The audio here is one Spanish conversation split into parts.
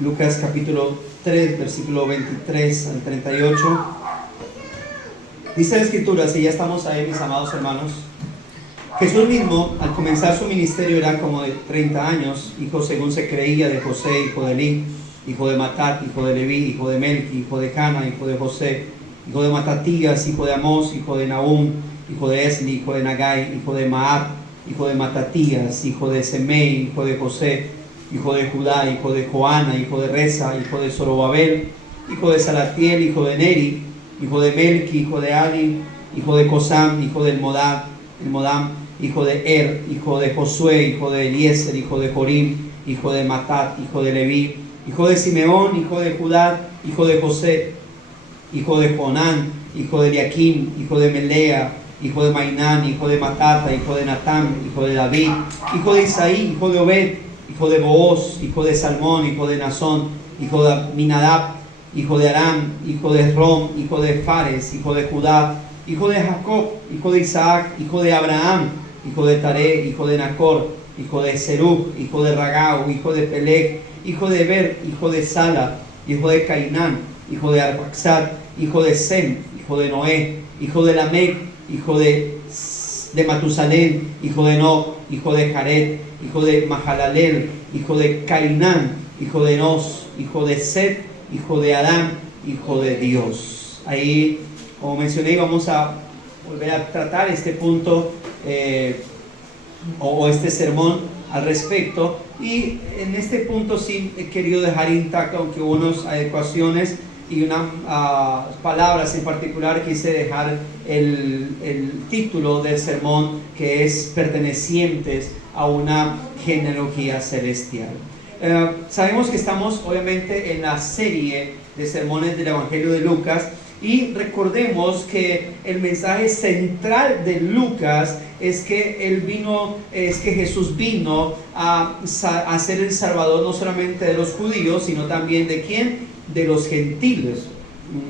Lucas capítulo 3, versículo 23 al 38. Dice la Escritura, si ya estamos ahí, mis amados hermanos. Jesús mismo, al comenzar su ministerio, era como de 30 años, hijo según se creía de José, hijo de Elí, hijo de Matat, hijo de Leví, hijo de Melqui, hijo de Cana, hijo de José, hijo de Matatías, hijo de Amós, hijo de Nahum, hijo de Esli, hijo de Nagai, hijo de Maat, hijo de Matatías, hijo de Semei, hijo de José, hijo de Judá, hijo de Joana, hijo de Reza, hijo de Zorobabel, hijo de Salatiel, hijo de Neri, hijo de Melqui, hijo de Adi, hijo de Cosam, hijo del Modam, hijo de hijo de Josué, hijo de Eliezer, hijo de Jorim, hijo de Matat, hijo de Leví, hijo de Simeón, hijo de Judá, hijo de José, hijo de Jonán, hijo de Eliakim, hijo de Melea, hijo de Mainán, hijo de Matata, hijo de Natán, hijo de David, hijo de Isaí, hijo de Obed, hijo de Booz, hijo de Salmón, hijo de Nazón, hijo de Minadab, hijo de Aram, hijo de Rom, hijo de Fares, hijo de Judá, hijo de Jacob, hijo de Isaac, hijo de Abraham, hijo de Taré, hijo de Nacor, hijo de Serug, hijo de Ragau, hijo de Peleg, hijo de Eber, hijo de Sala, hijo de Cainán, hijo de Arpaxad, hijo de Sem, hijo de Noé, hijo de Lamec, hijo de Matusalén, hijo de Enoch, hijo de Jared, hijo de Mahalalel, hijo de Cainán, hijo de Enos, hijo de Set, hijo de Adán, hijo de Dios. Ahí, como mencioné, vamos a volver a tratar este punto o este sermón al respecto, y en este punto sí he querido dejar intacto, aunque hubo unas adecuaciones y unas palabras en particular. Quise dejar el título del sermón, que es pertenecientes a una genealogía celestial. Sabemos que estamos obviamente en la serie de sermones del Evangelio de Lucas, y recordemos que el mensaje central de Lucas es que Jesús vino a ser el Salvador no solamente de los judíos, sino también de ¿quién? De los gentiles.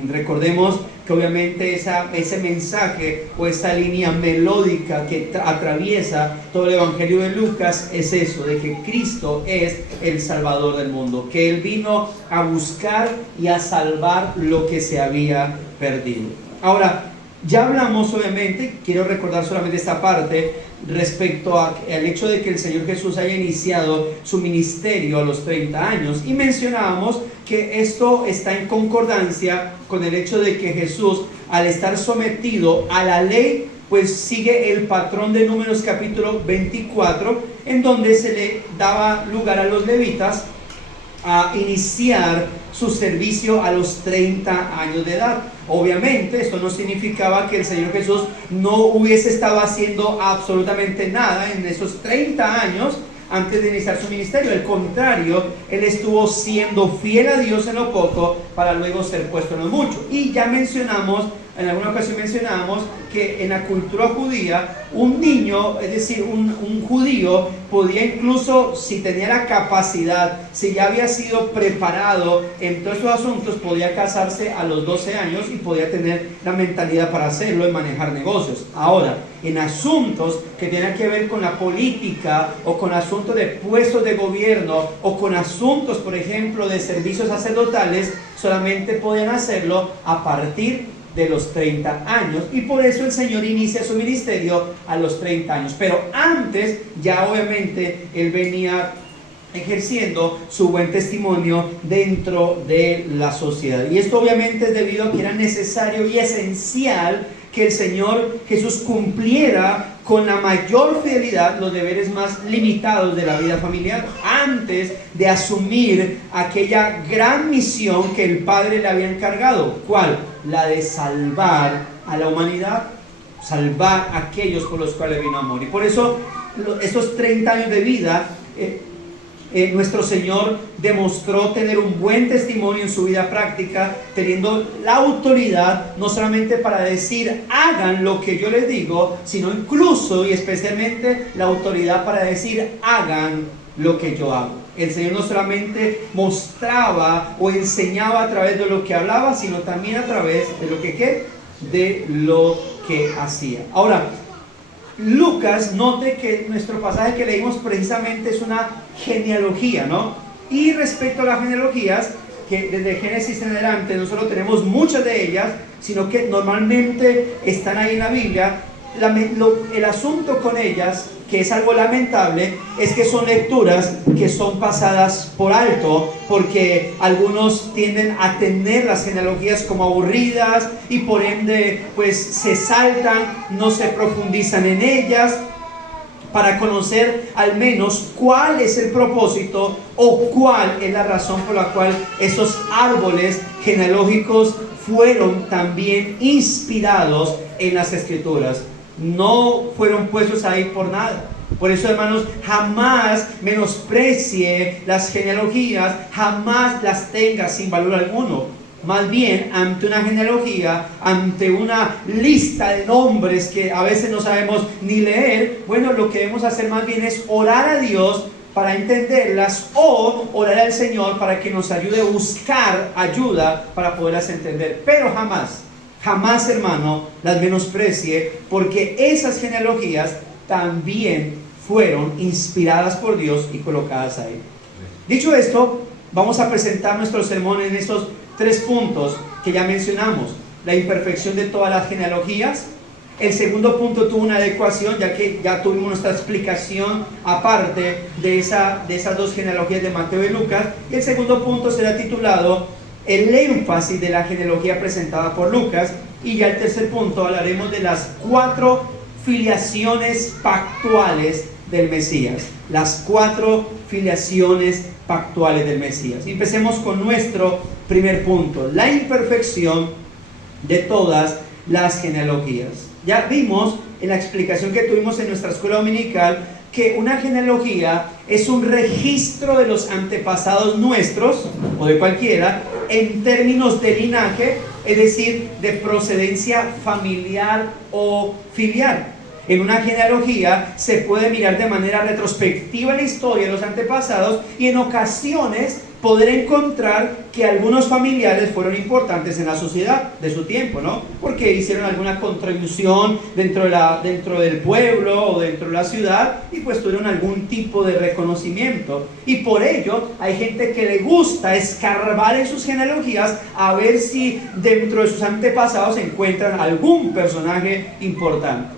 Recordemos que obviamente ese mensaje o esa línea melódica que atraviesa todo el Evangelio de Lucas es eso, de que Cristo es el Salvador del mundo, que Él vino a buscar y a salvar lo que se había perdido. Ahora, ya hablamos obviamente, quiero recordar solamente esta parte, respecto al hecho de que el Señor Jesús haya iniciado su ministerio a los 30 años, y mencionábamos que esto está en concordancia con el hecho de que Jesús, al estar sometido a la ley, pues sigue el patrón de Números capítulo 24, en donde se le daba lugar a los levitas a iniciar su servicio a los 30 años de edad. Obviamente esto no significaba que el Señor Jesús no hubiese estado haciendo absolutamente nada en esos 30 años antes de iniciar su ministerio. Al contrario, Él estuvo siendo fiel a Dios en lo poco para luego ser puesto en lo mucho. Y ya mencionamos, en alguna ocasión mencionábamos que en la cultura judía, un niño, es decir, un judío, podía incluso, si tenía la capacidad, si ya había sido preparado en todos estos asuntos, podía casarse a los 12 años y podía tener la mentalidad para hacerlo y manejar negocios. Ahora, en asuntos que tengan que ver con la política, o con asuntos de puestos de gobierno, o con asuntos, por ejemplo, de servicios sacerdotales, solamente podían hacerlo a partir de los 30 años, y por eso el Señor inicia su ministerio a los 30 años. Pero antes, ya obviamente, Él venía ejerciendo su buen testimonio dentro de la sociedad, y esto obviamente es debido a que era necesario y esencial que el Señor Jesús cumpliera con la mayor fidelidad los deberes más limitados de la vida familiar, antes de asumir aquella gran misión que el Padre le había encargado. ¿Cuál? La de salvar a la humanidad, salvar a aquellos por los cuales vino a morir. Y por eso estos 30 años de vida, nuestro Señor demostró tener un buen testimonio en su vida práctica, teniendo la autoridad no solamente para decir hagan lo que yo les digo, sino incluso y especialmente la autoridad para decir hagan lo que yo hago. El Señor no solamente mostraba o enseñaba a través de lo que hablaba, sino también a través de lo que hacía. Ahora, Lucas, note que nuestro pasaje que leímos precisamente es una genealogía, ¿no? Y respecto a las genealogías, que desde Génesis en adelante no solo tenemos muchas de ellas, sino que normalmente están ahí en la Biblia. El asunto con ellas, que es algo lamentable, es que son lecturas que son pasadas por alto, porque algunos tienden a tener las genealogías como aburridas y por ende pues se saltan, no se profundizan en ellas, para conocer al menos cuál es el propósito o cuál es la razón por la cual esos árboles genealógicos fueron también inspirados en las Escrituras. No fueron puestos ahí por nada. Por eso, hermanos, jamás menosprecie las genealogías, jamás las tenga sin valor alguno. Más bien, ante una genealogía, ante una lista de nombres que a veces no sabemos ni leer, bueno, lo que debemos hacer más bien es orar a Dios para entenderlas, o orar al Señor para que nos ayude a buscar ayuda para poderlas entender. Pero jamás, hermano, las menosprecie, porque esas genealogías también fueron inspiradas por Dios y colocadas ahí. Dicho esto, vamos a presentar nuestro sermón en estos 3 puntos que ya mencionamos: la imperfección de todas las genealogías. El segundo punto tuvo una adecuación, ya que ya tuvimos nuestra explicación aparte de esas 2 genealogías de Mateo y Lucas. Y el segundo punto será titulado el énfasis de la genealogía presentada por Lucas. Y ya el tercer punto hablaremos de las 4 filiaciones pactuales del Mesías. Las 4 filiaciones pactuales del Mesías. Y empecemos con nuestro primer punto: la imperfección de todas las genealogías. Ya vimos en la explicación que tuvimos en nuestra escuela dominical que una genealogía es un registro de los antepasados nuestros o de cualquiera en términos de linaje, es decir, de procedencia familiar o filial. En una genealogía se puede mirar de manera retrospectiva la historia de los antepasados y en ocasiones poder encontrar que algunos familiares fueron importantes en la sociedad de su tiempo, ¿no? Porque hicieron alguna contribución dentro del pueblo o dentro de la ciudad y pues tuvieron algún tipo de reconocimiento. Y por ello hay gente que le gusta escarbar en sus genealogías a ver si dentro de sus antepasados encuentran algún personaje importante.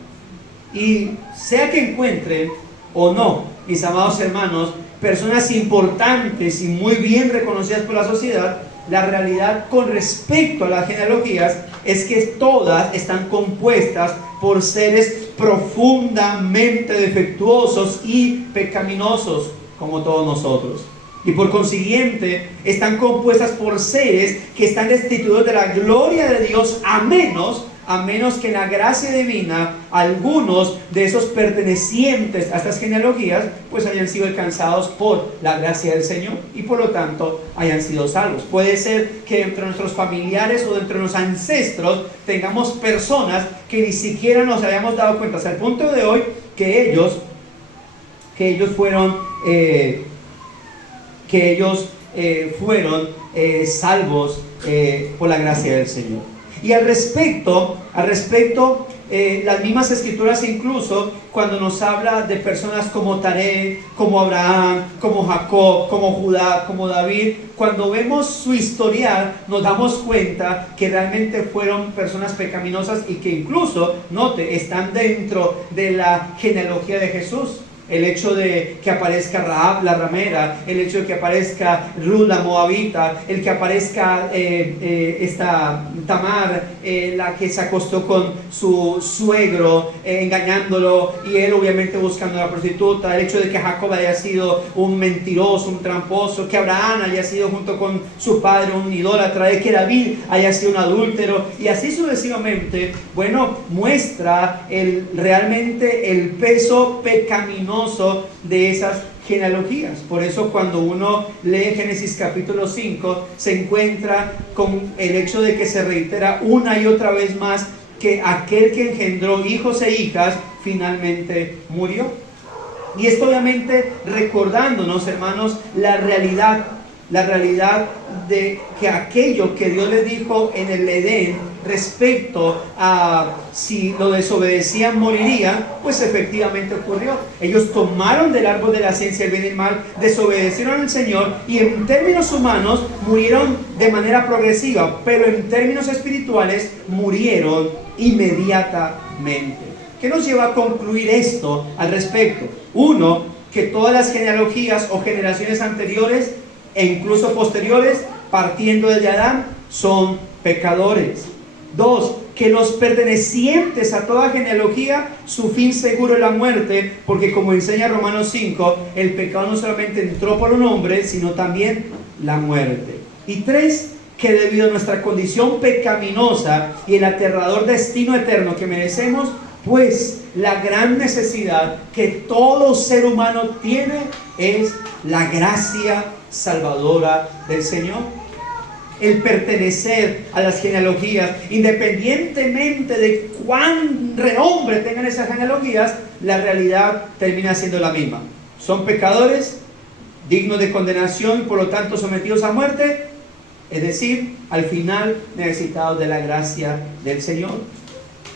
Y sea que encuentren o no, mis amados hermanos, personas importantes y muy bien reconocidas por la sociedad, la realidad con respecto a las genealogías es que todas están compuestas por seres profundamente defectuosos y pecaminosos, como todos nosotros. Y por consiguiente están compuestas por seres que están destituidos de la gloria de Dios, a menos que en la gracia divina algunos de esos pertenecientes a estas genealogías pues hayan sido alcanzados por la gracia del Señor y por lo tanto hayan sido salvos. Puede ser que entre nuestros familiares o entre nuestros ancestros tengamos personas que ni siquiera nos hayamos dado cuenta hasta el punto de hoy que ellos fueron salvos por la gracia del Señor. Y al respecto, las mismas escrituras, incluso cuando nos habla de personas como Taré, como Abraham, como Jacob, como Judá, como David, cuando vemos su historial nos damos cuenta que realmente fueron personas pecaminosas y que incluso, note, están dentro de la genealogía de Jesús. El hecho de que aparezca Rahab la ramera, el hecho de que aparezca Ruth la moabita, el que aparezca esta Tamar, la que se acostó con su suegro, engañándolo, y él obviamente buscando a la prostituta, el hecho de que Jacob haya sido un mentiroso, un tramposo, que Abraham haya sido junto con su padre un idólatra, de que David haya sido un adúltero, y así sucesivamente. Bueno, muestra realmente el peso pecaminoso de esas genealogías. Por eso cuando uno lee Génesis capítulo 5 se encuentra con el hecho de que se reitera una y otra vez más que aquel que engendró hijos e hijas finalmente murió. Y esto obviamente recordándonos, hermanos, la realidad la realidad de que aquello que Dios les dijo en el Edén respecto a si lo desobedecían morirían, pues efectivamente ocurrió. Ellos tomaron del árbol de la ciencia del bien y el mal, desobedecieron al Señor y en términos humanos murieron de manera progresiva, pero en términos espirituales murieron inmediatamente. ¿Qué nos lleva a concluir esto al respecto? Uno, que todas las genealogías o generaciones anteriores e incluso posteriores, partiendo desde Adán, son pecadores. Dos, que los pertenecientes a toda genealogía, su fin seguro es la muerte, porque como enseña Romanos 5, el pecado no solamente entró por un hombre, sino también la muerte. Y tres, que debido a nuestra condición pecaminosa y el aterrador destino eterno que merecemos, pues la gran necesidad que todo ser humano tiene es la gracia salvadora del Señor. El pertenecer a las genealogías, independientemente de cuán renombre tengan esas genealogías, la realidad termina siendo la misma. Son pecadores, dignos de condenación y por lo tanto sometidos a muerte, es decir, al final necesitados de la gracia del Señor.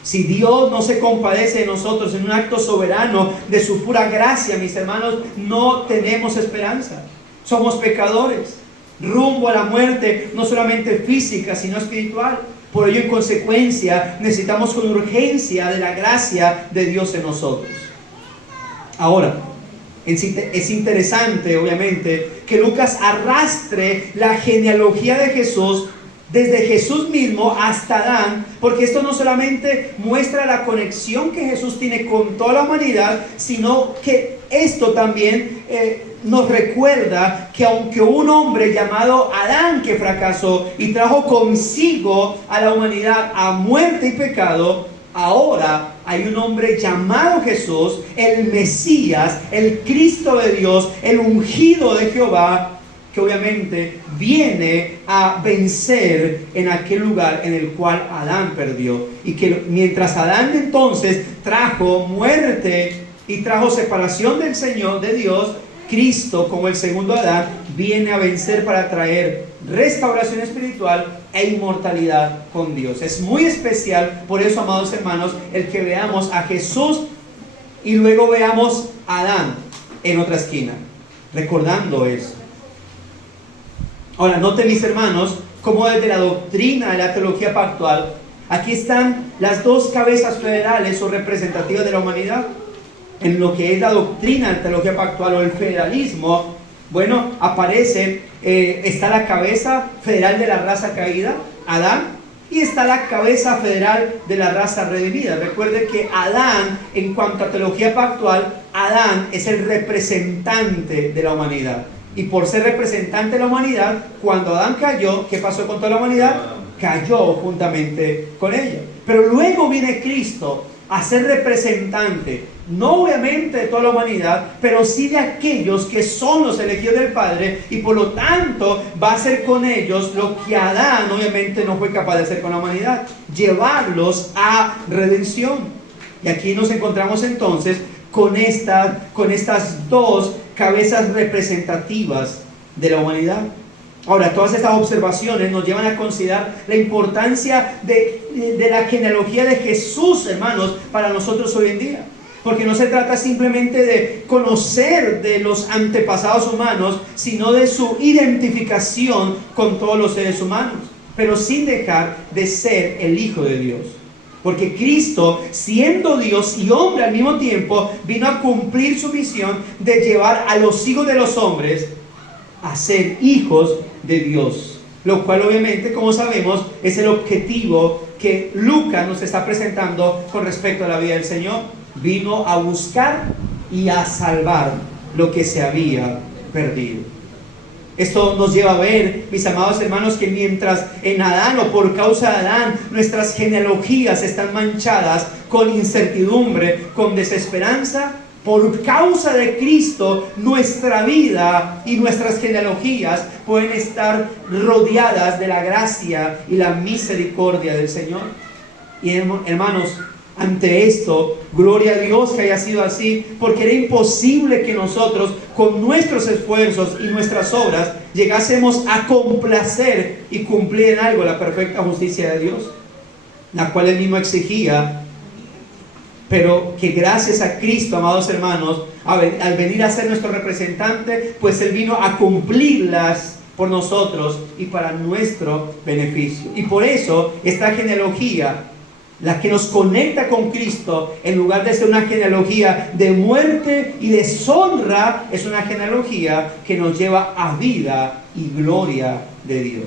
Si Dios no se compadece de nosotros en un acto soberano de su pura gracia, mis hermanos, no tenemos esperanza. Somos pecadores, rumbo a la muerte, no solamente física, sino espiritual. Por ello, en consecuencia, necesitamos con urgencia de la gracia de Dios en nosotros. Ahora, es interesante, obviamente, que Lucas arrastre la genealogía de Jesús desde Jesús mismo hasta Adán, porque esto no solamente muestra la conexión que Jesús tiene con toda la humanidad, sino que esto también nos recuerda que aunque un hombre llamado Adán que fracasó y trajo consigo a la humanidad a muerte y pecado, ahora hay un hombre llamado Jesús, el Mesías, el Cristo de Dios, el ungido de Jehová, que obviamente viene a vencer en aquel lugar en el cual Adán perdió. Y que mientras Adán entonces trajo muerte y trajo separación del Señor, de Dios, Cristo, como el segundo Adán, viene a vencer para traer restauración espiritual e inmortalidad con Dios. Es muy especial, por eso, amados hermanos, el que veamos a Jesús y luego veamos a Adán en otra esquina, recordando eso. Ahora, noten, mis hermanos, cómo desde la doctrina de la teología pactual, aquí están las dos cabezas federales o representativas de la humanidad. En lo que es la doctrina de la teología pactual o el federalismo, bueno, aparece, está la cabeza federal de la raza caída, Adán, y está la cabeza federal de la raza redimida. Recuerde que Adán, en cuanto a teología pactual, Adán es el representante de la humanidad. Y por ser representante de la humanidad, cuando Adán cayó, ¿qué pasó con toda la humanidad? Cayó juntamente con ella. Pero luego viene Cristo a ser representante, no obviamente de toda la humanidad, pero sí de aquellos que son los elegidos del Padre, y por lo tanto va a hacer con ellos lo que Adán obviamente no fue capaz de hacer con la humanidad, llevarlos a redención. Y aquí nos encontramos entonces con estas dos cabezas representativas de la humanidad. Ahora, todas estas observaciones nos llevan a considerar la importancia de la genealogía de Jesús, hermanos, para nosotros hoy en día. Porque no se trata simplemente de conocer de los antepasados humanos, sino de su identificación con todos los seres humanos, pero sin dejar de ser el Hijo de Dios. Porque Cristo, siendo Dios y hombre al mismo tiempo, vino a cumplir su misión de llevar a los hijos de los hombres a ser hijos de Dios. Lo cual obviamente, como sabemos, es el objetivo que Lucas nos está presentando con respecto a la vida del Señor. Vino a buscar y a salvar lo que se había perdido. Esto nos lleva a ver, mis amados hermanos, que mientras en Adán o por causa de Adán nuestras genealogías están manchadas con incertidumbre, con desesperanza, por causa de Cristo nuestra vida y nuestras genealogías pueden estar rodeadas de la gracia y la misericordia del Señor. Y hermanos, ante esto, gloria a Dios que haya sido así, porque era imposible que nosotros, con nuestros esfuerzos y nuestras obras, llegásemos a complacer y cumplir en algo la perfecta justicia de Dios, la cual Él mismo exigía, pero que gracias a Cristo, amados hermanos, al venir a ser nuestro representante, pues Él vino a cumplirlas por nosotros y para nuestro beneficio. Y por eso esta genealogía, la que nos conecta con Cristo, en lugar de ser una genealogía de muerte y deshonra, es una genealogía que nos lleva a vida y gloria de Dios.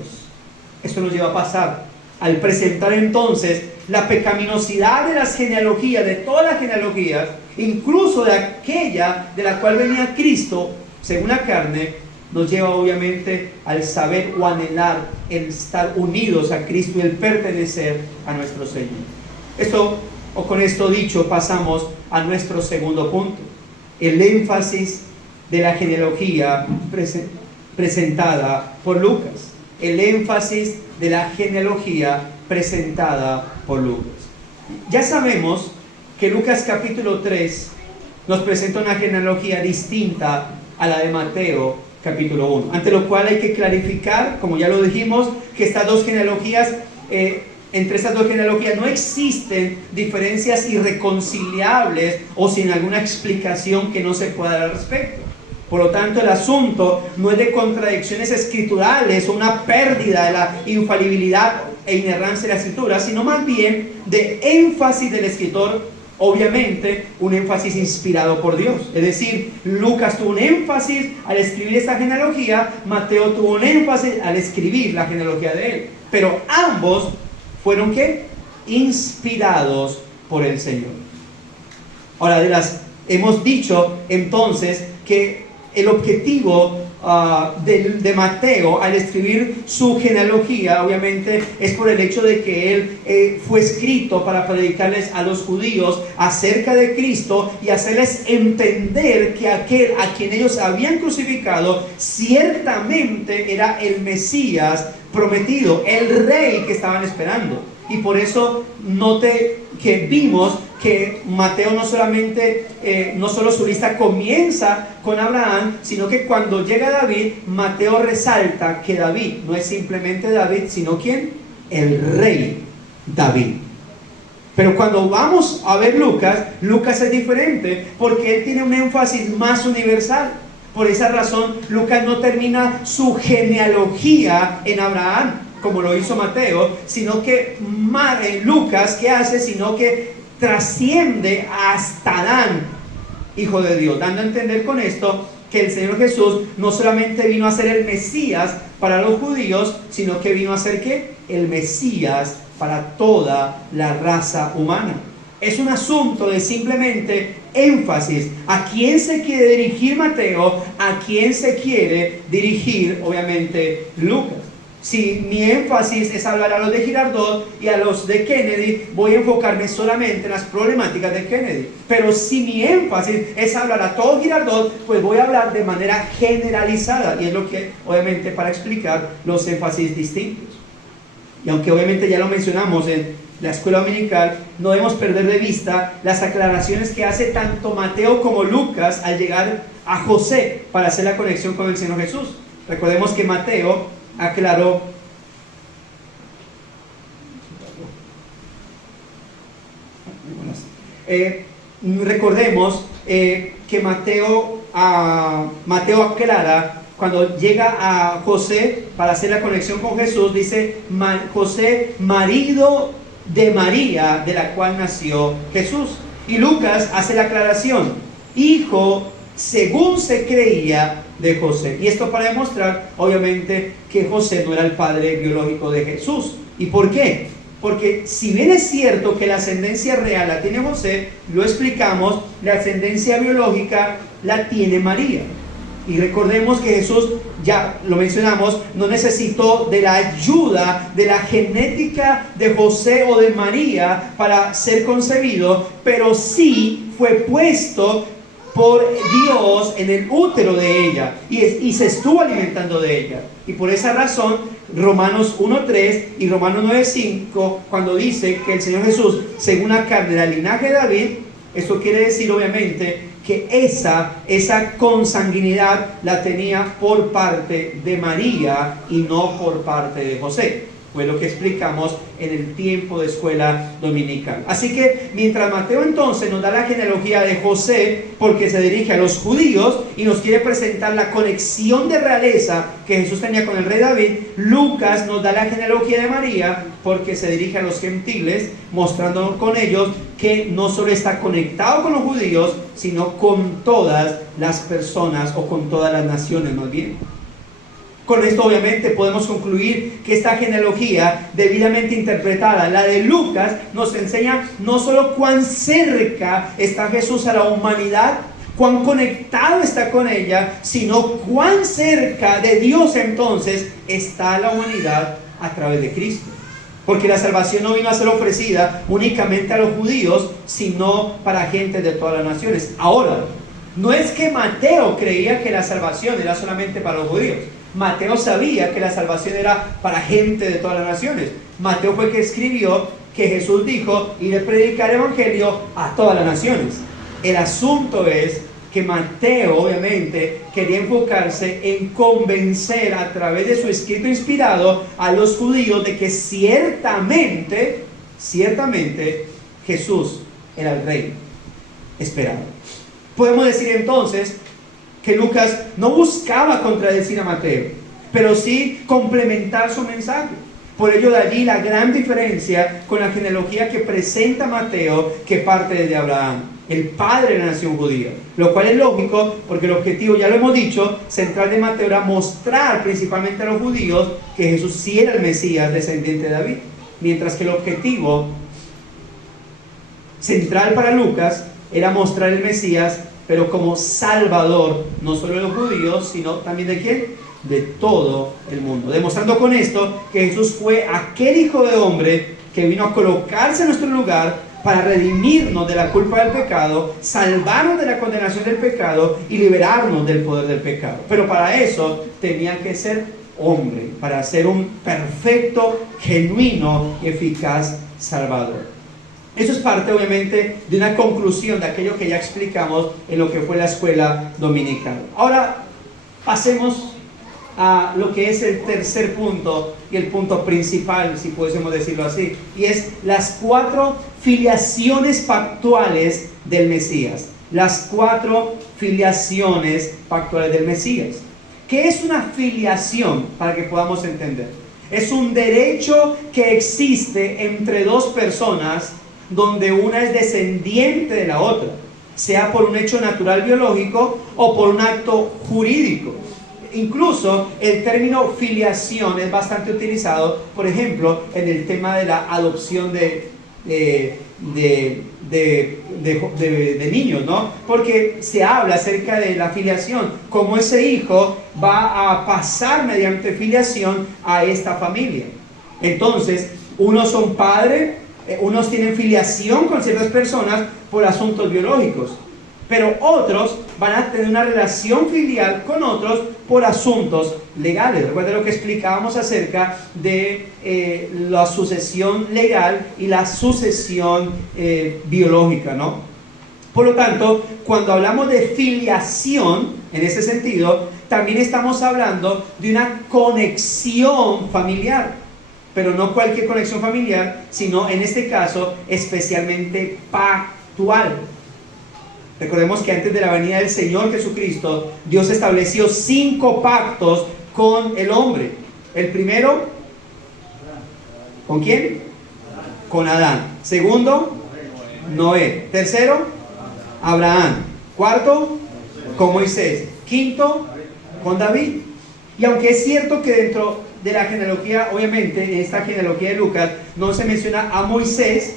Eso nos lleva a pasar al presentar entonces la pecaminosidad de las genealogías, de todas las genealogías, incluso de aquella de la cual venía Cristo, según la carne, nos lleva obviamente al saber o anhelar el estar unidos a Cristo y el pertenecer a nuestro Señor. Con esto dicho, pasamos a nuestro segundo punto, el énfasis de la genealogía presentada por Lucas. El énfasis de la genealogía presentada por Lucas. Ya sabemos que Lucas capítulo 3 nos presenta una genealogía distinta a la de Mateo capítulo 1, ante lo cual hay que clarificar, como ya lo dijimos, que estas dos genealogías, entre estas dos genealogías no existen diferencias irreconciliables o sin alguna explicación que no se pueda dar al respecto. Por lo tanto, el asunto no es de contradicciones escriturales o una pérdida de la infalibilidad e inerrancia de la escritura, sino más bien de énfasis del escritor, obviamente un énfasis inspirado por Dios. Es decir, Lucas tuvo un énfasis al escribir esta genealogía, Mateo tuvo un énfasis al escribir la genealogía de él. Pero ambos fueron ¿qué? Inspirados por el Señor. Ahora, hemos dicho entonces que el objetivo de Mateo al escribir su genealogía obviamente es por el hecho de que él fue escrito para predicarles a los judíos acerca de Cristo y hacerles entender que aquel a quien ellos habían crucificado ciertamente era el Mesías prometido, el rey que estaban esperando. Y por eso note que vimos que Mateo no solo su lista comienza con Abraham, sino que cuando llega David, Mateo resalta que David no es simplemente David, sino ¿quién? El rey David. Pero cuando vamos a ver Lucas es diferente, porque él tiene un énfasis más universal. Por esa razón, Lucas no termina su genealogía en Abraham, como lo hizo Mateo, sino que Lucas, ¿qué hace? Sino que trasciende hasta Adán, hijo de Dios, dando a entender con esto que el Señor Jesús no solamente vino a ser el Mesías para los judíos, sino que vino a ser ¿qué? El Mesías para toda la raza humana. Es un asunto de simplemente énfasis. ¿A quién se quiere dirigir Mateo? ¿A quién se quiere dirigir, obviamente, Lucas? Si mi énfasis es hablar a los de Girardot y a los de Kennedy, voy a enfocarme solamente en las problemáticas de Kennedy. Pero si mi énfasis es hablar a todo Girardot, pues voy a hablar de manera generalizada. Y es lo que, obviamente, para explicar los énfasis distintos. Y aunque obviamente ya lo mencionamos en la escuela dominical, no debemos perder de vista las aclaraciones que hace tanto Mateo como Lucas al llegar a José para hacer la conexión con el Señor Jesús. Recordemos que Mateo aclaró recordemos que Mateo aclara cuando llega a José para hacer la conexión con Jesús, dice José, marido de María, de la cual nació Jesús. Y Lucas hace la aclaración, hijo según se creía de José. Y esto para demostrar, obviamente, que José no era el padre biológico de Jesús. ¿Y por qué? Porque si bien es cierto que la ascendencia real la tiene José, lo explicamos, la ascendencia biológica la tiene María. Y recordemos que Jesús, ya lo mencionamos, no necesitó de la ayuda de la genética de José o de María para ser concebido, pero sí fue puesto por Dios en el útero de ella y se estuvo alimentando de ella. Y por esa razón, Romanos 1:3 y Romanos 9:5, cuando dice que el Señor Jesús, según la carne, del linaje de David, esto quiere decir obviamente que esa consanguinidad la tenía por parte de María y no por parte de José. Fue lo que explicamos en el tiempo de escuela dominical. Así que mientras Mateo entonces nos da la genealogía de José, porque se dirige a los judíos y nos quiere presentar la conexión de realeza que Jesús tenía con el rey David, Lucas nos da la genealogía de María, porque se dirige a los gentiles, mostrándonos con ellos que no solo está conectado con los judíos, sino con todas las personas, o con todas las naciones más bien. Con esto obviamente podemos concluir que esta genealogía debidamente interpretada, la de Lucas, nos enseña no solo cuán cerca está Jesús a la humanidad, cuán conectado está con ella, sino cuán cerca de Dios entonces está la humanidad a través de Cristo. Porque la salvación no vino a ser ofrecida únicamente a los judíos, sino para gente de todas las naciones. Ahora, no es que Mateo creía que la salvación era solamente para los judíos. Mateo sabía que la salvación era para gente de todas las naciones. Mateo fue el que escribió que Jesús dijo: ir a predicar el evangelio a todas las naciones. El asunto es que Mateo obviamente quería enfocarse en convencer a través de su escrito inspirado a los judíos de que ciertamente Jesús era el rey esperado. Podemos decir entonces que Lucas no buscaba contradecir a Mateo, pero sí complementar su mensaje. Por ello de allí la gran diferencia con la genealogía que presenta Mateo, que parte desde Abraham, el padre de la nación judía. Lo cual es lógico, porque el objetivo, ya lo hemos dicho, central de Mateo era mostrar principalmente a los judíos que Jesús sí era el Mesías, descendiente de David. Mientras que el objetivo central para Lucas era mostrar el Mesías, pero como Salvador, no solo de los judíos, sino también de ¿quién? De todo el mundo. Demostrando con esto que Jesús fue aquel Hijo de Hombre que vino a colocarse en nuestro lugar para redimirnos de la culpa del pecado, salvarnos de la condenación del pecado y liberarnos del poder del pecado. Pero para eso tenía que ser hombre, para ser un perfecto, genuino y eficaz Salvador. Eso es parte obviamente de una conclusión de aquello que ya explicamos en lo que fue la escuela dominical. Ahora pasemos a lo que es el tercer punto y el punto principal, si pudiésemos decirlo así, y es las 4 filiaciones pactuales del Mesías. Las 4 filiaciones pactuales del Mesías. ¿Qué es una filiación? Para que podamos entender. Es un derecho que existe entre dos personas, donde una es descendiente de la otra, sea por un hecho natural biológico o por un acto jurídico. Incluso el término filiación es bastante utilizado, por ejemplo, en el tema de la adopción de niños, ¿no? Porque se habla acerca de la filiación, cómo ese hijo va a pasar mediante filiación a esta familia. Entonces, unos son padres, unos tienen filiación con ciertas personas por asuntos biológicos, pero otros van a tener una relación filial con otros por asuntos legales. Recuerda lo que explicábamos acerca de la sucesión legal y la sucesión biológica, ¿no? Por lo tanto, cuando hablamos de filiación, en ese sentido, también estamos hablando de una conexión familiar. Pero no cualquier conexión familiar, sino en este caso especialmente pactual. Recordemos que antes de la venida del Señor Jesucristo, Dios estableció 5 pactos con el hombre. El primero, ¿con quién? Con Adán. Segundo, Noé. Tercero, Abraham. Cuarto, con Moisés. Quinto, con David. Y aunque es cierto que dentro de la genealogía, obviamente en esta genealogía de Lucas no se menciona a Moisés,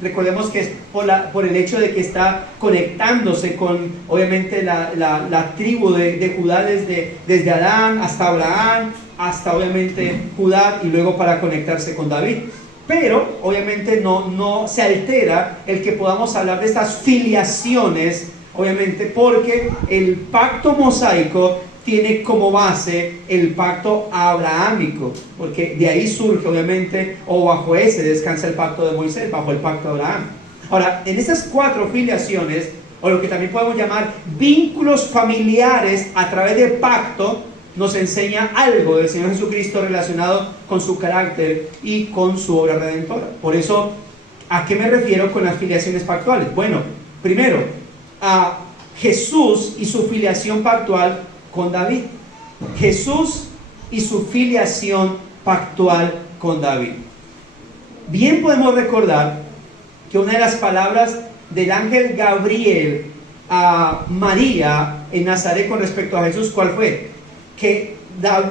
recordemos que es por el hecho de que está conectándose con obviamente la tribu de Judá desde Adán hasta Abraham, hasta obviamente Judá y luego para conectarse con David. Pero obviamente no se altera el que podamos hablar de estas filiaciones obviamente, porque el pacto mosaico tiene como base el pacto abrahámico, porque de ahí surge, obviamente, o bajo ese descansa el pacto de Moisés, bajo el pacto de Abraham. Ahora, en estas 4 filiaciones, o lo que también podemos llamar vínculos familiares a través de pacto, nos enseña algo del Señor Jesucristo relacionado con su carácter y con su obra redentora. Por eso, ¿a qué me refiero con las filiaciones pactuales? Bueno, primero, a Jesús y su filiación pactual con David. Jesús y su filiación pactual con David. Bien podemos recordar que una de las palabras del ángel Gabriel a María en Nazaret con respecto a Jesús, ¿cuál fue? Que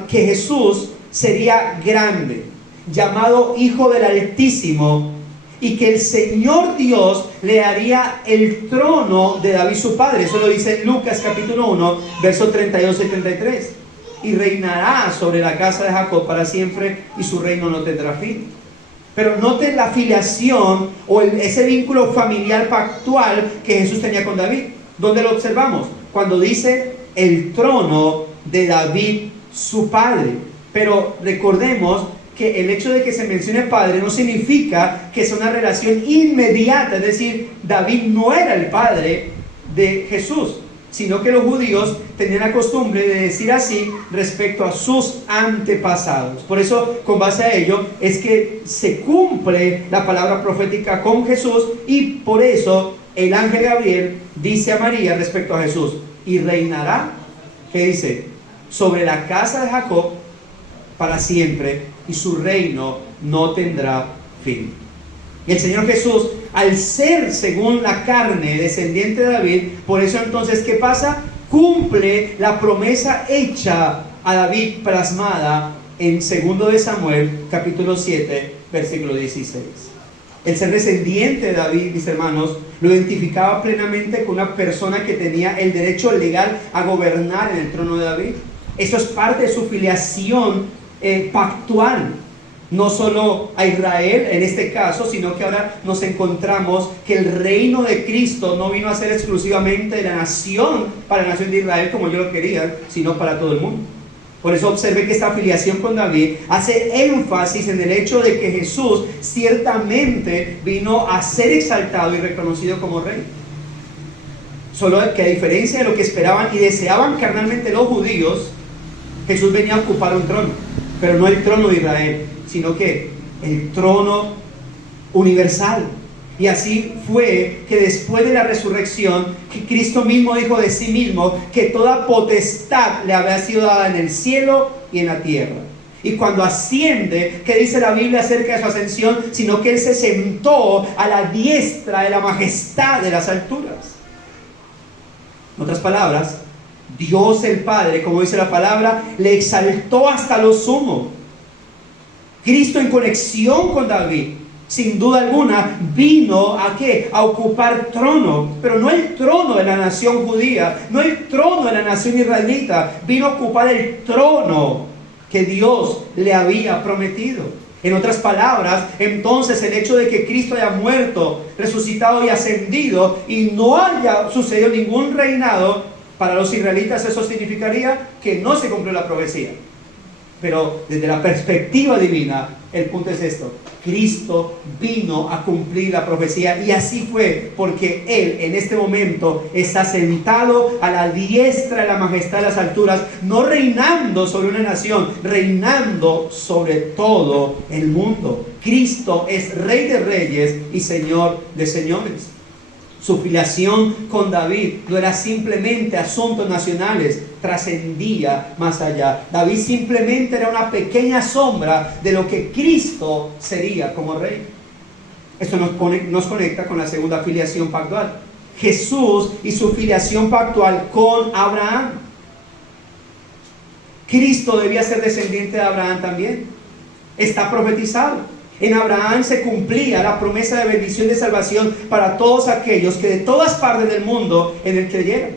Jesús sería grande, llamado Hijo del Altísimo, y que el Señor Dios le daría el trono de David su padre. Eso lo dice en Lucas capítulo 1, versos 32 y 33. Y reinará sobre la casa de Jacob para siempre, y su reino no tendrá fin. Pero noten la filiación o ese vínculo familiar pactual que Jesús tenía con David. ¿Dónde lo observamos? Cuando dice el trono de David su padre. Pero recordemos que el hecho de que se mencione padre no significa que sea una relación inmediata, es decir, David no era el padre de Jesús, sino que los judíos tenían la costumbre de decir así respecto a sus antepasados. Por eso, con base a ello, es que se cumple la palabra profética con Jesús, y por eso el ángel Gabriel dice a María respecto a Jesús, y reinará, ¿qué dice? Sobre la casa de Jacob para siempre, y su reino no tendrá fin. Y el Señor Jesús, al ser según la carne descendiente de David, por eso entonces, ¿qué pasa? Cumple la promesa hecha a David plasmada en 2 de Samuel capítulo 7 versículo 16. El ser descendiente de David, mis hermanos, lo identificaba plenamente con una persona que tenía el derecho legal a gobernar en el trono de David. Eso es parte de su filiación pactual, no solo a Israel en este caso, sino que ahora nos encontramos que el reino de Cristo no vino a ser exclusivamente de la nación, para la nación de Israel como yo lo quería, sino para todo el mundo. Por eso observe que esta afiliación con David hace énfasis en el hecho de que Jesús ciertamente vino a ser exaltado y reconocido como rey. Solo que a diferencia de lo que esperaban y deseaban carnalmente los judíos, Jesús venía a ocupar un trono, pero no el trono de Israel, sino que el trono universal. Y así fue que después de la resurrección, que Cristo mismo dijo de sí mismo que toda potestad le había sido dada en el cielo y en la tierra. Y cuando asciende, ¿qué dice la Biblia acerca de su ascensión? Sino que Él se sentó a la diestra de la majestad de las alturas. En otras palabras, Dios el Padre, como dice la palabra, le exaltó hasta lo sumo. Cristo, en conexión con David, sin duda alguna, vino ¿a qué? A ocupar trono, pero no el trono de la nación judía, no el trono de la nación israelita, vino a ocupar el trono que Dios le había prometido. En otras palabras, entonces el hecho de que Cristo haya muerto, resucitado y ascendido y no haya sucedido ningún reinado, para los israelitas eso significaría que no se cumplió la profecía. Pero desde la perspectiva divina, el punto es esto: Cristo vino a cumplir la profecía, y así fue porque Él en este momento está sentado a la diestra de la majestad de las alturas, no reinando sobre una nación, reinando sobre todo el mundo. Cristo es Rey de reyes y Señor de señores. Su filiación con David no era simplemente asuntos nacionales, trascendía más allá. David simplemente era una pequeña sombra de lo que Cristo sería como rey. Esto nos conecta con la segunda filiación pactual: Jesús y su filiación pactual con Abraham. Cristo debía ser descendiente de Abraham también. Está profetizado. En Abraham se cumplía la promesa de bendición de salvación para todos aquellos que de todas partes del mundo en él creyeran.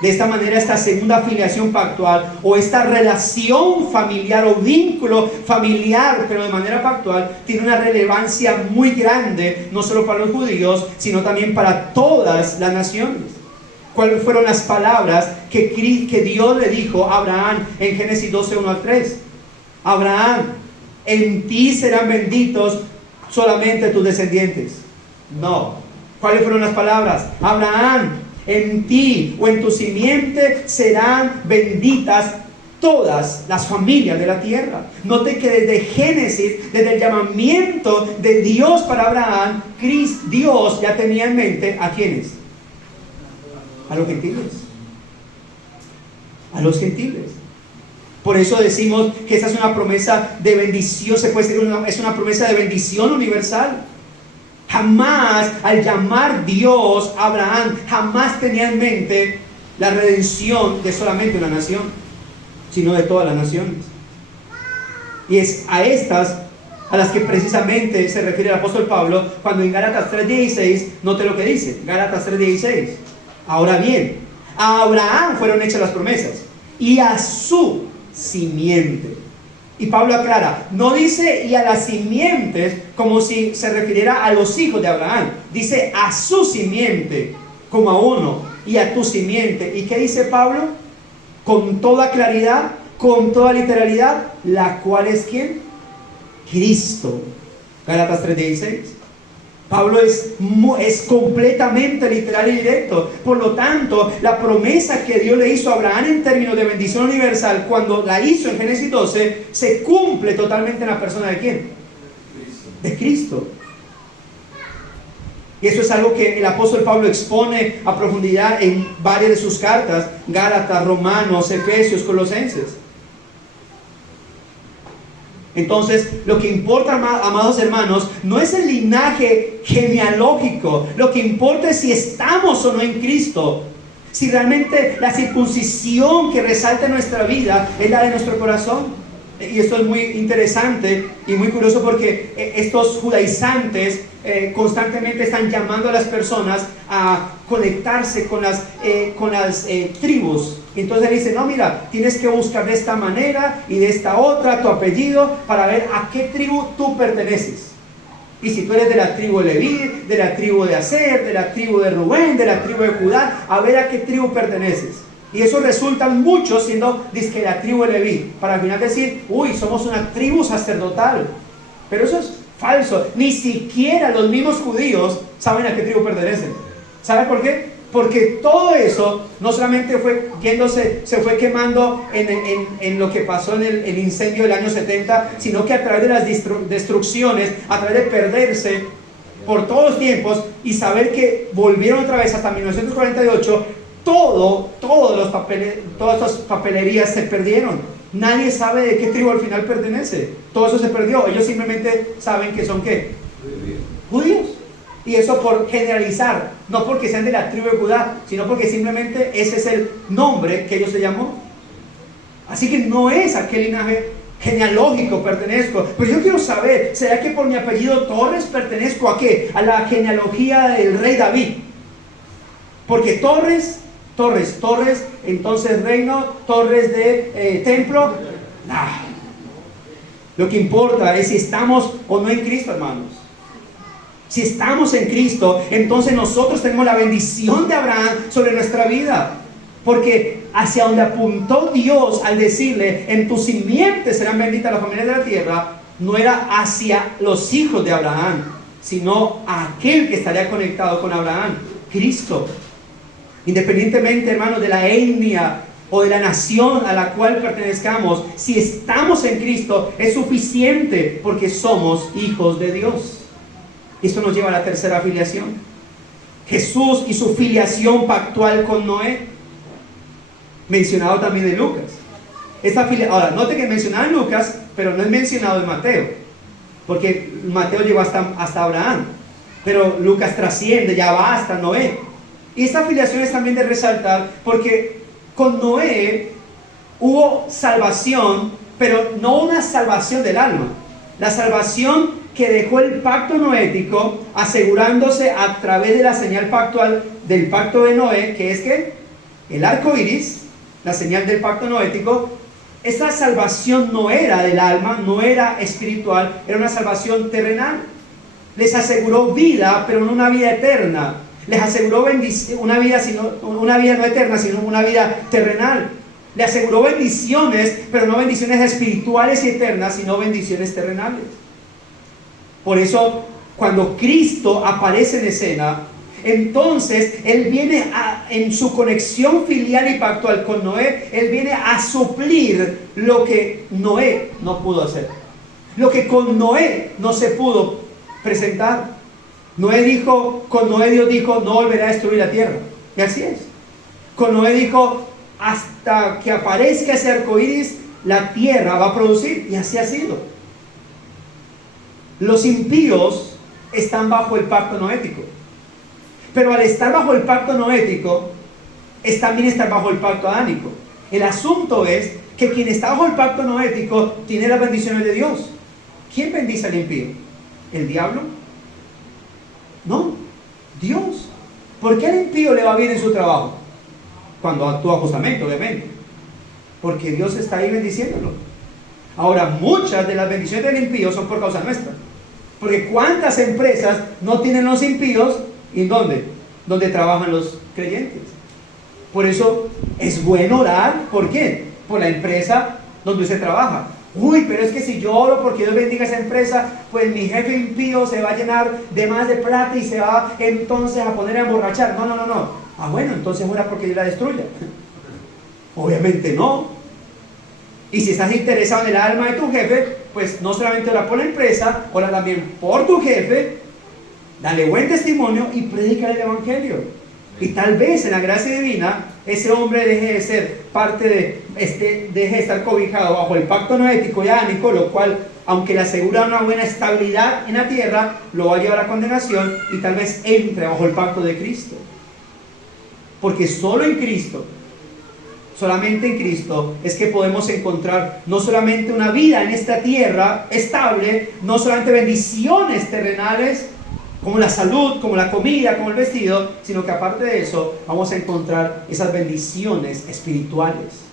De esta manera, esta segunda filiación pactual, o esta relación familiar o vínculo familiar, pero de manera pactual, tiene una relevancia muy grande, no solo para los judíos, sino también para todas las naciones. ¿Cuáles fueron las palabras que Dios le dijo a Abraham en Génesis 12, 1 al 3? Abraham, en ti serán benditos solamente tus descendientes. No. ¿Cuáles fueron las palabras? Abraham, en ti o en tu simiente serán benditas todas las familias de la tierra. Note que desde Génesis, desde el llamamiento de Dios para Abraham, Dios ya tenía en mente ¿a quiénes? A los gentiles. A los gentiles. Por eso decimos que esta es una promesa de bendición, se puede decir, es una promesa de bendición universal. Jamás, al llamar Dios a Abraham, jamás tenía en mente la redención de solamente una nación, sino de todas las naciones. Y es a estas a las que precisamente se refiere el apóstol Pablo cuando en Gálatas 3:16, note lo que dice, Gálatas 3:16. Ahora bien, a Abraham fueron hechas las promesas y a su simiente. Y Pablo aclara, no dice y a las simientes como si se refiriera a los hijos de Abraham, dice a su simiente como a uno y a tu simiente. ¿Y qué dice Pablo? Con toda claridad, con toda literalidad, la cual es ¿quién? Cristo. Gálatas 3:16. Pablo es completamente literal y directo. Por lo tanto, la promesa que Dios le hizo a Abraham en términos de bendición universal, cuando la hizo en Génesis 12, se cumple totalmente en la persona de ¿quién? De Cristo. Y eso es algo que el apóstol Pablo expone a profundidad en varias de sus cartas, Gálatas, Romanos, Efesios, Colosenses. Entonces, lo que importa, amados hermanos, no es el linaje genealógico. Lo que importa es si estamos o no en Cristo. Si realmente la circuncisión que resalta en nuestra vida es la de nuestro corazón. Y esto es muy interesante y muy curioso porque estos judaizantes constantemente están llamando a las personas a conectarse con las tribus. Entonces dicen, no, mira, tienes que buscar de esta manera y de esta otra tu apellido para ver a qué tribu tú perteneces. Y si tú eres de la tribu de Leví, de la tribu de Aser, de la tribu de Rubén, de la tribu de Judá, a ver a qué tribu perteneces. Y eso resulta mucho siendo dizque la tribu de Leví, para al final decir, uy, somos una tribu sacerdotal. Pero eso es falso. Ni siquiera los mismos judíos saben a qué tribu pertenecen. ¿Saben por qué? Porque todo eso no solamente fue yéndose, se fue quemando en lo que pasó en el incendio del año 70, sino que a través de las destrucciones, a través de perderse por todos los tiempos y saber que volvieron otra vez hasta 1948, todas estas papelerías se perdieron. Nadie sabe de qué tribu al final pertenece. Todo eso se perdió. Ellos simplemente saben que son ¿qué? Judíos. Y eso por generalizar, no porque sean de la tribu de Judá, sino porque simplemente ese es el nombre que ellos se llamó. Así que no es aquel linaje genealógico pertenezco. Pero yo quiero saber, ¿será que por mi apellido Torres pertenezco a qué? A la genealogía del rey David. Porque Torres, entonces reino, Torres de templo. Nah. Lo que importa es si estamos o no en Cristo, hermanos. Si estamos en Cristo, entonces nosotros tenemos la bendición de Abraham sobre nuestra vida. Porque hacia donde apuntó Dios al decirle, en tu simiente serán benditas las familias de la tierra, no era hacia los hijos de Abraham, sino a aquel que estaría conectado con Abraham, Cristo. Independientemente, hermanos, de la etnia o de la nación a la cual pertenezcamos, si estamos en Cristo, es suficiente porque somos hijos de Dios. Esto nos lleva a la tercera filiación. Jesús y su filiación pactual con Noé, mencionado también en Lucas. Ahora, note que mencionado en Lucas, pero no es mencionado en Mateo, porque Mateo llegó hasta Abraham, pero Lucas trasciende, ya va hasta Noé. Y esta filiación es también de resaltar porque con Noé hubo salvación, pero no una salvación del alma. La salvación que dejó el pacto noético, asegurándose a través de la señal pactual del pacto de Noé, que es que el arco iris, la señal del pacto noético. Esta salvación no era del alma, no era espiritual, era una salvación terrenal. Les aseguró vida, pero no una vida eterna. Les aseguró una vida no eterna, sino una vida terrenal. Le aseguró bendiciones, pero no bendiciones espirituales y eternas, sino bendiciones terrenales. Por eso, cuando Cristo aparece en escena, entonces Él viene en su conexión filial y pactual con Noé, Él viene a suplir lo que Noé no pudo hacer. Lo que con Noé no se pudo presentar. Con Noé Dios dijo, no volverá a destruir la tierra. Y así es. Con Noé dijo, hasta que aparezca ese arco iris, la tierra va a producir. Y así ha sido. Los impíos están bajo el pacto noético. Pero al estar bajo el pacto noético, es también estar bajo el pacto adánico. El asunto es que quien está bajo el pacto noético tiene las bendiciones de Dios. ¿Quién bendice al impío? ¿El diablo? No, Dios. ¿Por qué al impío le va bien en su trabajo? Cuando actúa justamente, obviamente. Porque Dios está ahí bendiciéndolo. Ahora, muchas de las bendiciones del impío son por causa nuestra. Porque ¿cuántas empresas no tienen los impíos? ¿Y dónde? Donde trabajan los creyentes. Por eso es bueno orar. ¿Por qué? Por la empresa donde usted trabaja. Uy, pero es que si yo oro porque Dios bendiga esa empresa, pues mi jefe impío se va a llenar de más de plata y se va entonces a poner a emborrachar. No. Ah, bueno, entonces ora porque Dios la destruya. Obviamente no. Y si estás interesado en el alma de tu jefe, pues no solamente ora por la empresa, ora también por tu jefe, dale buen testimonio y predícale el evangelio. Y tal vez en la gracia divina ese hombre deje de ser deje de estar cobijado bajo el pacto noético y adánico, lo cual, aunque le asegura una buena estabilidad en la tierra, lo va a llevar a condenación, y tal vez entre bajo el pacto de Cristo. Porque solo en Cristo, solamente en Cristo es que podemos encontrar no solamente una vida en esta tierra estable, no solamente bendiciones terrenales como la salud, como la comida, como el vestido, sino que aparte de eso vamos a encontrar esas bendiciones espirituales,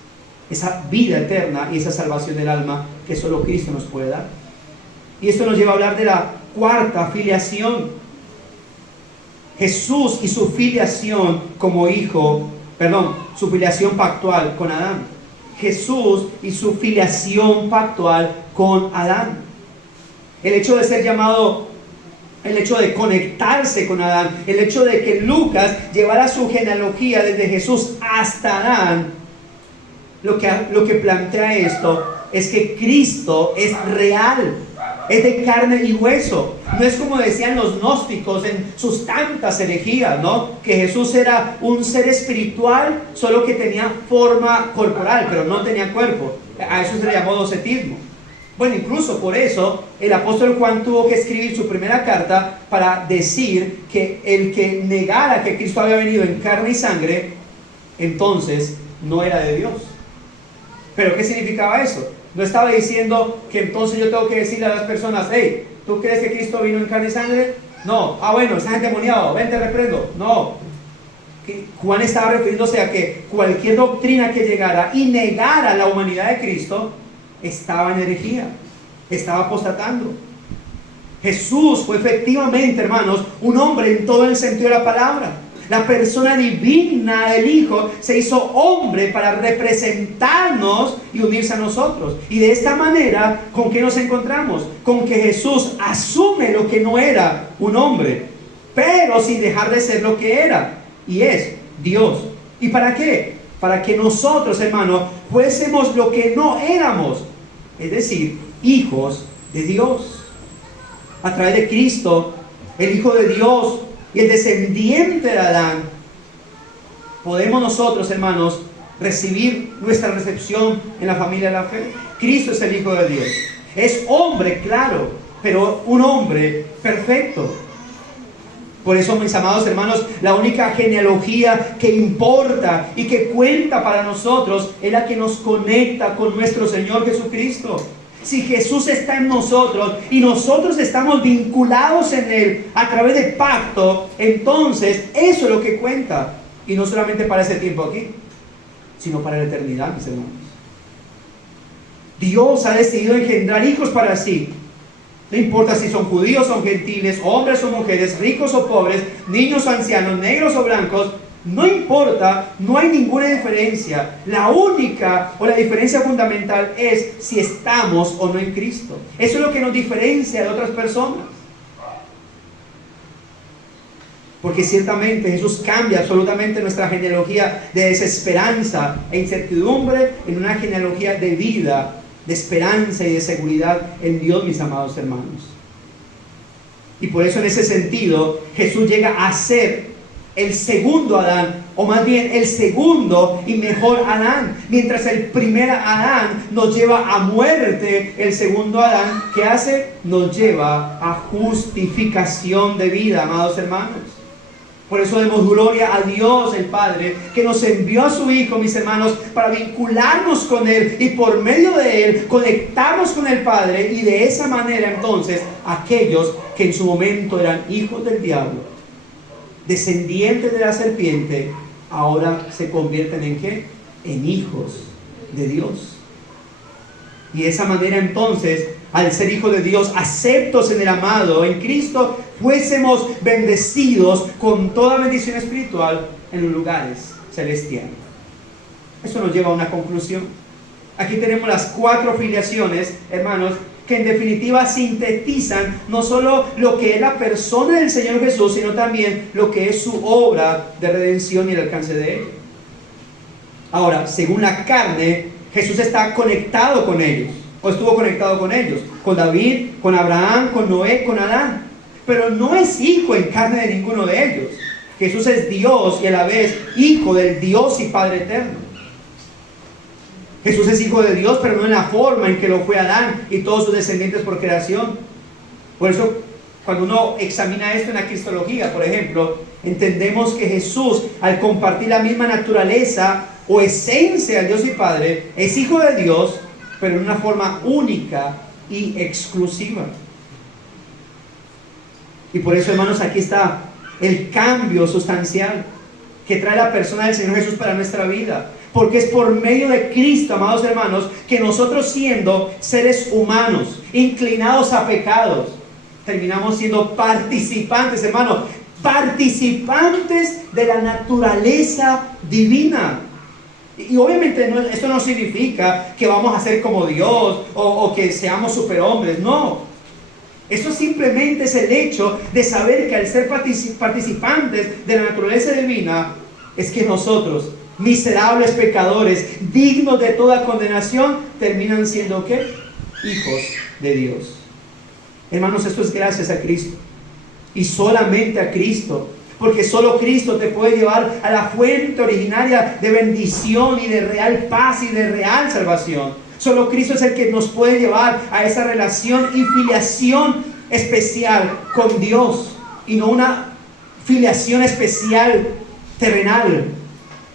esa vida eterna y esa salvación del alma que solo Cristo nos puede dar. Y esto nos lleva a hablar de la cuarta filiación. Jesús y su filiación como hijo, su filiación pactual con Adán. Jesús y su filiación pactual con Adán. El hecho de ser llamado, el hecho de conectarse con Adán, el hecho de que Lucas llevara su genealogía desde Jesús hasta Adán, lo que plantea esto es que Cristo es real, es de carne y hueso. No es como decían los gnósticos en sus tantas herejías, ¿no? Que Jesús era un ser espiritual, solo que tenía forma corporal, pero no tenía cuerpo. A eso se le llamó docetismo. Bueno, incluso por eso el apóstol Juan tuvo que escribir su primera carta para decir que el que negara que Cristo había venido en carne y sangre, entonces no era de Dios. ¿Pero qué significaba eso? No estaba diciendo que entonces yo tengo que decirle a las personas, hey, ¿tú crees que Cristo vino en carne y sangre? No. Ah, bueno, estás endemoniado, ven, te reprendo. No. Juan estaba refiriéndose a que cualquier doctrina que llegara y negara la humanidad de Cristo estaba en herejía, estaba apostatando. Jesús fue efectivamente, hermanos, un hombre en todo el sentido de la palabra. La persona divina del Hijo se hizo hombre para representarnos y unirse a nosotros. Y de esta manera, ¿con qué nos encontramos? Con que Jesús asume lo que no era un hombre, pero sin dejar de ser lo que era, y es Dios. ¿Y para qué? Para que nosotros, hermanos, fuésemos lo que no éramos, es decir, hijos de Dios. A través de Cristo, el Hijo de Dios y el descendiente de Adán, podemos nosotros, hermanos, recibir nuestra recepción en la familia de la fe. Cristo es el Hijo de Dios. Es hombre, claro, pero un hombre perfecto. Por eso, mis amados hermanos, la única genealogía que importa y que cuenta para nosotros es la que nos conecta con nuestro Señor Jesucristo. Si Jesús está en nosotros y nosotros estamos vinculados en Él a través del pacto, entonces eso es lo que cuenta. Y no solamente para ese tiempo aquí, sino para la eternidad, mis hermanos. Dios ha decidido engendrar hijos para sí. No importa si son judíos o gentiles, hombres o mujeres, ricos o pobres, niños o ancianos, negros o blancos. No importa, no hay ninguna diferencia. La única o la diferencia fundamental es si estamos o no en Cristo. Eso es lo que nos diferencia de otras personas. Porque ciertamente Jesús cambia absolutamente nuestra genealogía de desesperanza e incertidumbre en una genealogía de vida, de esperanza y de seguridad en Dios, mis amados hermanos. Y por eso en ese sentido Jesús llega a ser el segundo Adán, o más bien el segundo y mejor Adán. Mientras el primer Adán nos lleva a muerte, el segundo Adán, ¿qué hace? Nos lleva a justificación de vida, amados hermanos. Por eso demos gloria a Dios el Padre, que nos envió a su Hijo, mis hermanos, para vincularnos con Él y por medio de Él conectarnos con el Padre, y de esa manera entonces aquellos que en su momento eran hijos del diablo, descendientes de la serpiente, ahora se convierten en ¿qué? En hijos de Dios. Y de esa manera entonces, al ser hijos de Dios, aceptos en el amado, en Cristo, fuésemos bendecidos con toda bendición espiritual en los lugares celestiales. Eso nos lleva a una conclusión. Aquí tenemos las 4 filiaciones, hermanos, que en definitiva sintetizan no solo lo que es la persona del Señor Jesús, sino también lo que es su obra de redención y el alcance de Él. Ahora, según la carne, Jesús está conectado con ellos, o estuvo conectado con ellos, con David, con Abraham, con Noé, con Adán, pero no es hijo en carne de ninguno de ellos. Jesús es Dios y a la vez hijo del Dios y Padre eterno. Jesús es hijo de Dios, pero no en la forma en que lo fue Adán y todos sus descendientes por creación. Por eso, cuando uno examina esto en la cristología, por ejemplo, entendemos que Jesús, al compartir la misma naturaleza o esencia del Dios y Padre, es hijo de Dios, pero en una forma única y exclusiva. Y por eso, hermanos, aquí está el cambio sustancial que trae la persona del Señor Jesús para nuestra vida. Porque es por medio de Cristo, amados hermanos, que nosotros, siendo seres humanos, inclinados a pecados, terminamos siendo participantes, hermanos, participantes de la naturaleza divina. Y obviamente esto no significa que vamos a ser como Dios o que seamos superhombres, no. Eso simplemente es el hecho de saber que al ser participantes de la naturaleza divina, es que nosotros, miserables pecadores, dignos de toda condenación, terminan siendo ¿qué? Hijos de Dios. Hermanos, esto es gracias a Cristo, y solamente a Cristo, porque solo Cristo te puede llevar a la fuente originaria de bendición y de real paz y de real salvación. Solo Cristo es el que nos puede llevar a esa relación y filiación especial con Dios, y no una filiación especial terrenal,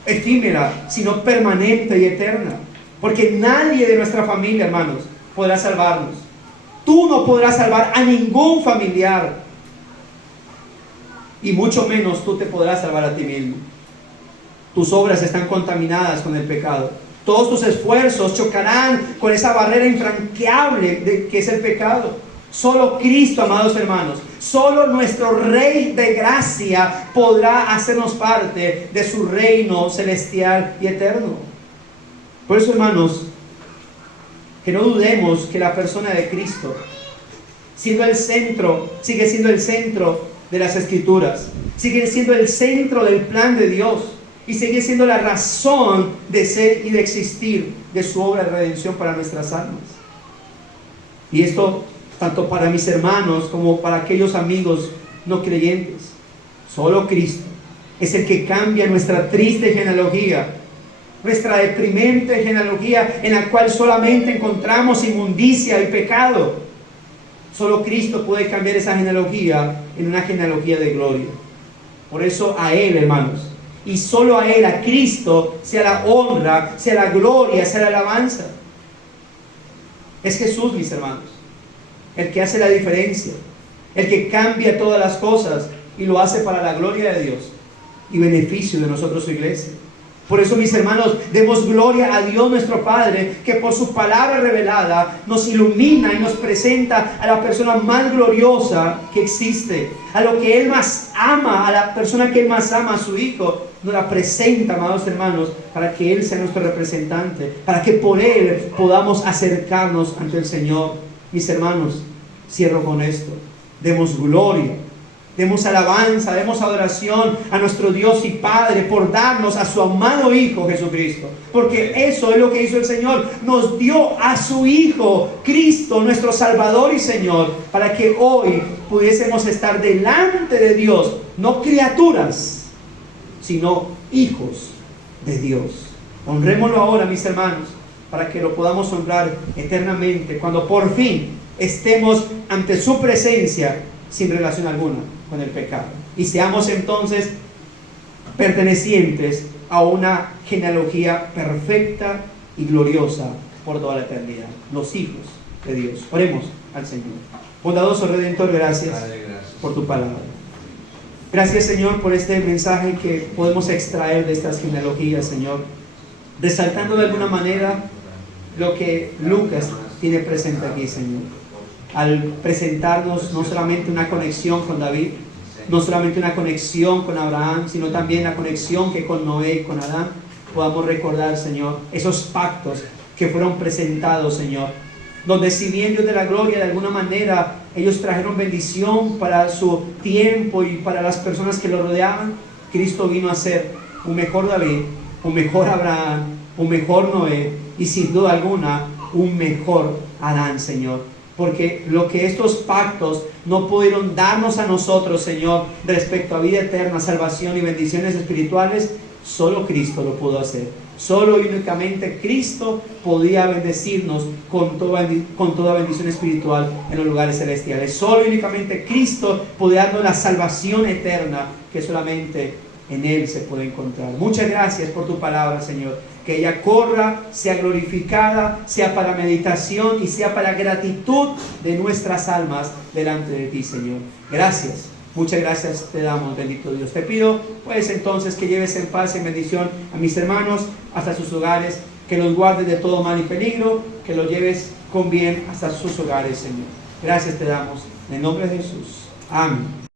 efímera, sino permanente y eterna. Porque nadie de nuestra familia, hermanos, podrá salvarnos. Tú no podrás salvar a ningún familiar, y mucho menos tú te podrás salvar a ti mismo. Tus obras están contaminadas con el pecado. Todos tus esfuerzos chocarán con esa barrera infranqueable que es el pecado. Solo Cristo, amados hermanos, solo nuestro Rey de gracia podrá hacernos parte de su reino celestial y eterno. Por eso, hermanos, que no dudemos que la persona de Cristo, sigue siendo el centro de las Escrituras, sigue siendo el centro del plan de Dios, y sigue siendo la razón de ser y de existir de su obra de redención para nuestras almas. Y esto tanto para mis hermanos como para aquellos amigos no creyentes. Solo Cristo es el que cambia nuestra triste genealogía, nuestra deprimente genealogía en la cual solamente encontramos inmundicia y pecado. Solo Cristo puede cambiar esa genealogía en una genealogía de gloria. Por eso a Él, hermanos, y solo a Él, a Cristo, sea la honra, sea la gloria, sea la alabanza. Es Jesús, mis hermanos, el que hace la diferencia, el que cambia todas las cosas y lo hace para la gloria de Dios y beneficio de nosotros, su iglesia. Por eso, mis hermanos, demos gloria a Dios nuestro Padre, que por su palabra revelada nos ilumina y nos presenta a la persona más gloriosa que existe, a lo que Él más ama, a la persona que Él más ama, a su Hijo. Nos la presenta, amados hermanos, para que Él sea nuestro representante, para que por Él podamos acercarnos ante el Señor. Mis hermanos, cierro con esto. Demos gloria, demos alabanza, demos adoración a nuestro Dios y Padre por darnos a su amado Hijo Jesucristo. Porque eso es lo que hizo el Señor. Nos dio a su Hijo, Cristo, nuestro Salvador y Señor, para que hoy pudiésemos estar delante de Dios, no criaturas, sino hijos de Dios. Honrémoslo ahora, mis hermanos, para que lo podamos honrar eternamente, cuando por fin estemos ante su presencia sin relación alguna con el pecado, y seamos entonces pertenecientes a una genealogía perfecta y gloriosa por toda la eternidad, los hijos de Dios. Oremos al Señor. Bondadoso Redentor, gracias por tu palabra. Gracias, Señor, por este mensaje que podemos extraer de estas genealogías, Señor, resaltando de alguna manera lo que Lucas tiene presente aquí, Señor, al presentarnos no solamente una conexión con David, no solamente una conexión con Abraham, sino también la conexión que con Noé y con Adán. Podamos recordar, Señor, esos pactos que fueron presentados, Señor, donde si bien Dios de la gloria, de alguna manera ellos trajeron bendición para su tiempo y para las personas que lo rodeaban, Cristo vino a ser un mejor David, un mejor Abraham, un mejor Noé y sin duda alguna un mejor Adán, Señor. Porque lo que estos pactos no pudieron darnos a nosotros, Señor, respecto a vida eterna, salvación y bendiciones espirituales, solo Cristo lo pudo hacer. Solo y únicamente Cristo podía bendecirnos con toda bendición espiritual en los lugares celestiales. Solo y únicamente Cristo podía darnos la salvación eterna que solamente en Él se puede encontrar. Muchas gracias por tu palabra, Señor. Que ella corra, sea glorificada, sea para meditación y sea para gratitud de nuestras almas delante de ti, Señor. Gracias. Muchas gracias te damos, bendito Dios. Te pido, pues, entonces, que lleves en paz y en bendición a mis hermanos hasta sus hogares, que los guardes de todo mal y peligro, que los lleves con bien hasta sus hogares, Señor. Gracias te damos. En el nombre de Jesús. Amén.